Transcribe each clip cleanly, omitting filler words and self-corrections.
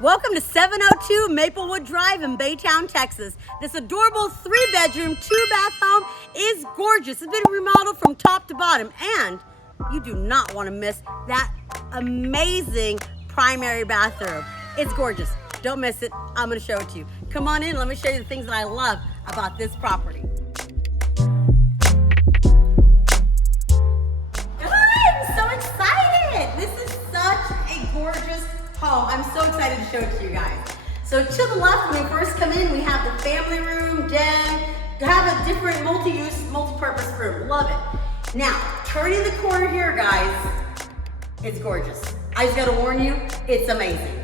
Welcome to 702 Maplewood Drive in Baytown, Texas. This adorable 3-bedroom, 2-bath home is gorgeous. It's been remodeled from top to bottom, and you do not want to miss that amazing primary bathroom. It's gorgeous. Don't miss it. I'm going to show it to you. Come on in. Let me show you the things that I love about this property. I'm so excited. This is such a gorgeous home. I'm so excited to show it to you guys. So to the left, when we first come in, we have the family room, den, have a different multi-use, multi-purpose room. Love it. Now, turning the corner here, guys, it's gorgeous. I just gotta warn you, it's amazing.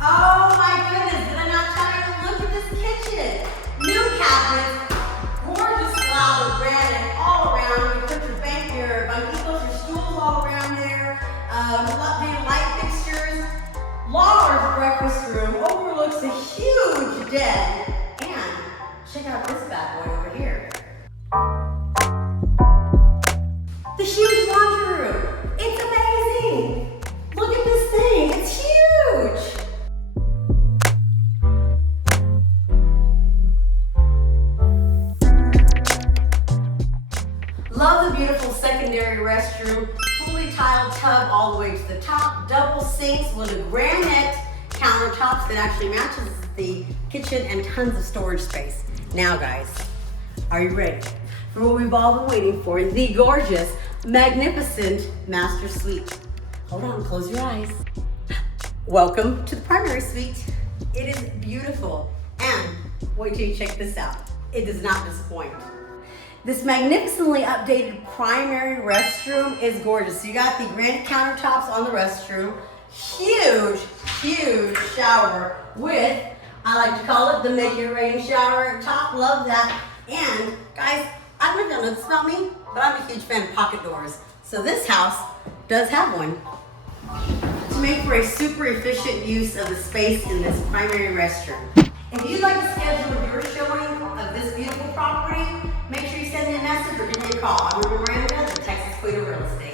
Oh my goodness, did I not tell you? Look at this kitchen. New cabinets, gorgeous slab of granite all around. You put your bank, your banquitos, your stools all around there. Light fixtures. Large breakfast room, overlooks a huge den. And check out this bad boy over here. The huge laundry room. It's amazing. Look at this thing. It's huge. Love the beautiful secondary restroom. Fully tiled tub all the way to the top. Double sinks with a granite countertops that actually matches the kitchen and tons of storage space. Now guys, are you ready for what we've all been waiting for? The gorgeous, magnificent master suite. Hold on, close your eyes. Welcome to the primary suite. It is beautiful, and wait till you check this out. It does not disappoint. This magnificently updated primary restroom is gorgeous. So you got the granite countertops on the restroom, huge, huge shower with, I like to call it the make it rain shower at top. Love that. And guys, I don't know if y'all know this about me, but I'm a huge fan of pocket doors. So this house does have one to make for a super efficient use of the space in this primary restroom. If you'd like to schedule your showing of this beautiful property, make sure you send me a message or give me a call. I'm Miranda, the Texas Queen of Real Estate.